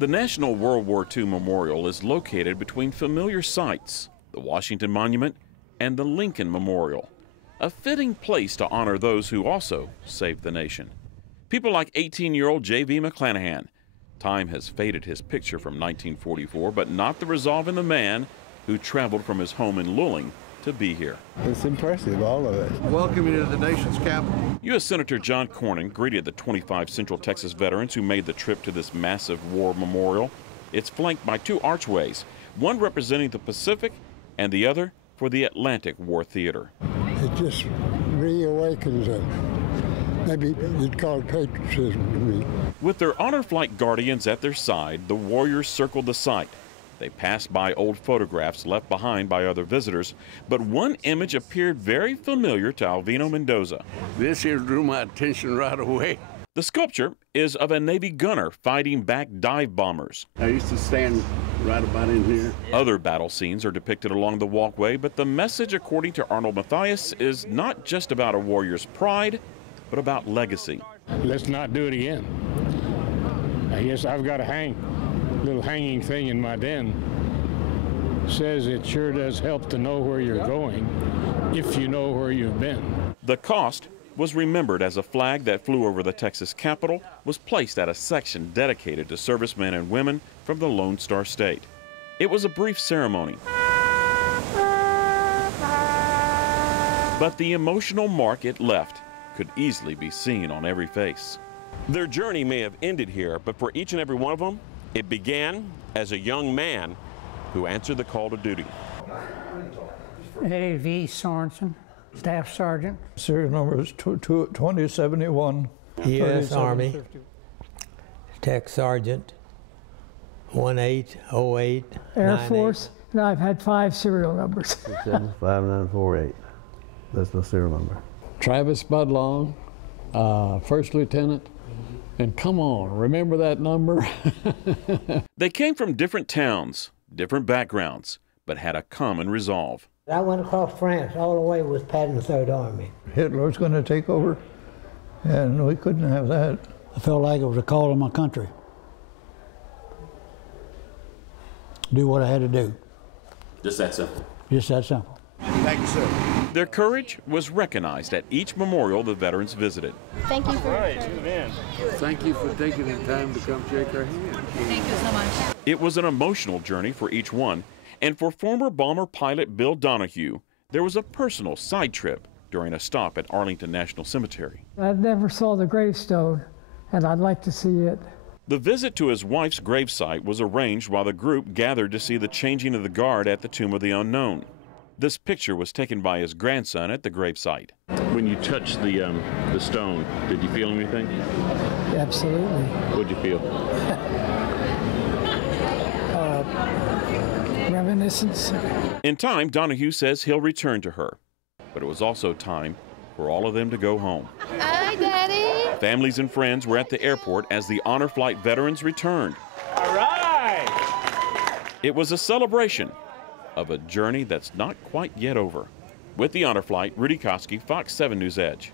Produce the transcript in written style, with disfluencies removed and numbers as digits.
The National World War II Memorial is located between familiar sites, the Washington Monument and the Lincoln Memorial, a fitting place to honor those who also saved the nation. People like 18-year-old J.V. McClanahan. Time has faded his picture from 1944, but not the resolve in the man who traveled from his home in Luling to be here. It's impressive, all of it. Welcome you to the nation's capital. U.S. Senator John Cornyn greeted the 25 Central Texas veterans who made the trip to this massive war memorial. It's flanked by two archways, one representing the Pacific and the other for the Atlantic War Theater. It just reawakens it. Maybe you'd call it patriotism to me. With their honor flight guardians at their side, the warriors circled the site. They passed by old photographs left behind by other visitors, but one image appeared very familiar to Alvino Mendoza. This here drew my attention right away. The sculpture is of a Navy gunner fighting back dive bombers. I used to stand right about in here. Other battle scenes are depicted along the walkway, but the message, according to Arnold Mathias, is not just about a warrior's pride, but about legacy. Let's not do it again. I guess I've got a little hanging thing in my den. Says it sure does help to know where you're going if you know where you've been. The cost was remembered as a flag that flew over the Texas Capitol was placed at a section dedicated to servicemen and women from the Lone Star State. It was a brief ceremony, but the emotional mark it left could easily be seen on every face. Their journey may have ended here, but for each and every one of them, it began as a young man who answered the call to duty. Eddie V. Sorensen, Staff Sergeant. Serial number is 2071. U.S. Army, Tech Sergeant, 1808. Air Force, and I've had 5 serial numbers. 575948. That's my serial number. Travis Budlong, First Lieutenant. And come on, remember that number? They came from different towns, different backgrounds, but had a common resolve. I went across France all the way with Pat in the Third Army. Hitler's going to take over, and we couldn't have that. I felt like it was a call to my country. Do what I had to do. Just that simple. Just that simple. Thank you, sir. Their courage was recognized at each memorial the veterans visited. Thank you for your service. Thank you for taking the time to come shake our hand. Thank you so much. It was an emotional journey for each one, and for former bomber pilot Bill Donahue, there was a personal side trip during a stop at Arlington National Cemetery. I never saw the gravestone, and I'd like to see it. The visit to his wife's gravesite was arranged while the group gathered to see the changing of the guard at the Tomb of the Unknown. This picture was taken by his grandson at the gravesite. When you touched the stone, did you feel anything? Absolutely. What did you feel? Reminiscence. In time, Donahue says he'll return to her. But it was also time for all of them to go home. Hi, Daddy. Families and friends were at the airport as the honor flight veterans returned. All right! It was a celebration of a journey that's not quite yet over. With the honor flight, Rudy Koski, Fox 7 News Edge.